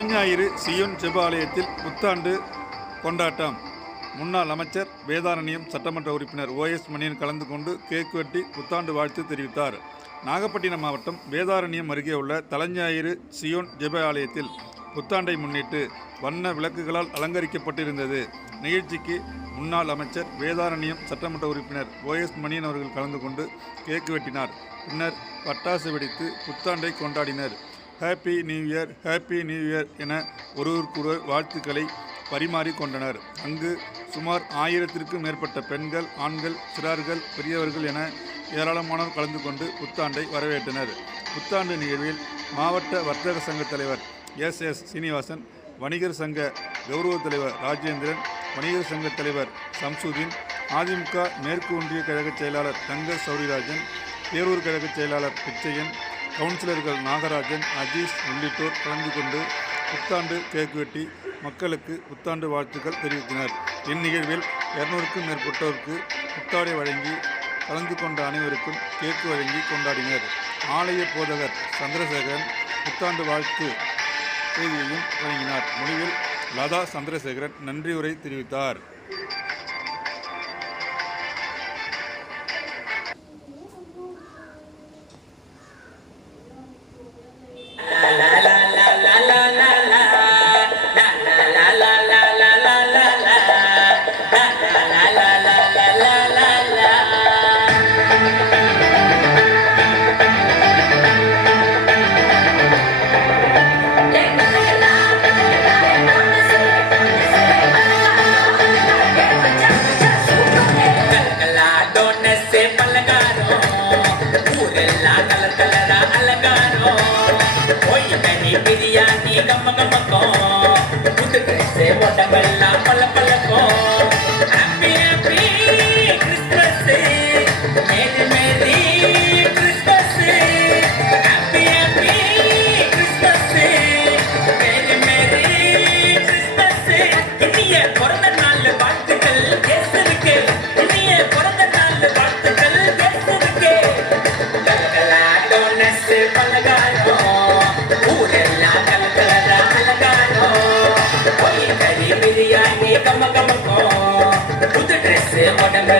ஞாயிறு சியோன் ஜெப ஆலயத்தில் புத்தாண்டு கொண்டாட்டம். முன்னாள் அமைச்சர் வேதாரண்யம் சட்டமன்ற உறுப்பினர் OS மணியன் கலந்து கொண்டு கேக் வெட்டி புத்தாண்டு வாழ்த்து தெரிவித்தார். நாகப்பட்டினம் மாவட்டம் வேதாரண்யம் அருகே உள்ள தலைஞாயிறு சியோன் ஜெப ஆலயத்தில் புத்தாண்டை முன்னிட்டு வண்ண விளக்குகளால் அலங்கரிக்கப்பட்டிருந்தது. நிகழ்ச்சிக்கு முன்னாள் அமைச்சர் வேதாரண்யம் சட்டமன்ற உறுப்பினர் OS மணியன் அவர்கள் கலந்து கொண்டு கேக் வெட்டினார். பின்னர் பட்டாசு வெடித்து புத்தாண்டை கொண்டாடினர். Happy new year, happy new year என ஒருவருக்கொருவர் வாழ்த்துக்களை பரிமாறிக்கொண்டனர். அங்கு சுமார் 1000த்திற்கும் மேற்பட்ட பெண்கள், ஆண்கள், சிறார்கள், பெரியவர்கள் என ஏராளமானோர் கலந்து கொண்டு புத்தாண்டை வரவேற்றனர். புத்தாண்டு நிகழ்வில் மாவட்ட வர்த்தக சங்க தலைவர் SS சீனிவாசன், வணிகர் சங்க கௌரவ தலைவர் ராஜேந்திரன், வணிகர் சங்க தலைவர் சம்சுதீன், அதிமுக மேற்கு ஒன்றிய கழக செயலாளர் தங்க சௌரிராஜன், பேரூர் கழக செயலாளர் பிச்சையன், கவுன்சிலர்கள் நாகராஜன், அஜீஸ் உள்ளிட்டோர் கலந்து கொண்டு புத்தாண்டு கேக் வெட்டி மக்களுக்கு புத்தாண்டு வாழ்த்துக்கள் தெரிவித்தனர். இந்நிகழ்வில் 200க்கும் மேற்பட்டோருக்கு புத்தாடை வழங்கி கலந்து கொண்ட அனைவருக்கும் கேக்கு வழங்கி கொண்டாடினர். ஆலய போதகர் சந்திரசேகரன் புத்தாண்டு வாழ்த்து செய்தியையும் வழங்கினார். முடிவில் லதா சந்திரசேகரன் நன்றியுரை தெரிவித்தார். बिरयानी गम गम को खुद से मोटा बल्ला पल पल को हैप्पी हैप्पी क्रिसमस मेरी मेरी क्रिसमस हैप्पी हैप्पी क्रिसमस मेरी मेरी क्रिसमस इन्हीं பிறந்த நாள் வாழ்த்துக்கள் கேசருக்கு इन्हीं பிறந்த நாள் வாழ்த்துக்கள் கேசருக்கு கலகலா டோனஸ் பலகாரோ बिरयानी गम गम को खुद ड्रेस मॉडल